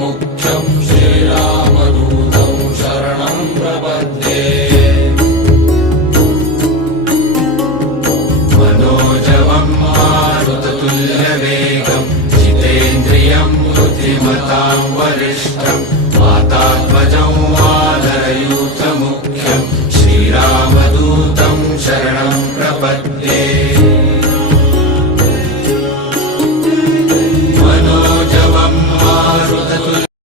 मुख्यं श्रीरामदूतं शरणं प्रपद्ये। मनोजवं मारुततुल्यवेगं जितेन्द्रियं बुद्धिमतां वरिष्ठं वातात्मजं वानरयूथमुख्यं श्रीरामदूतं शरणं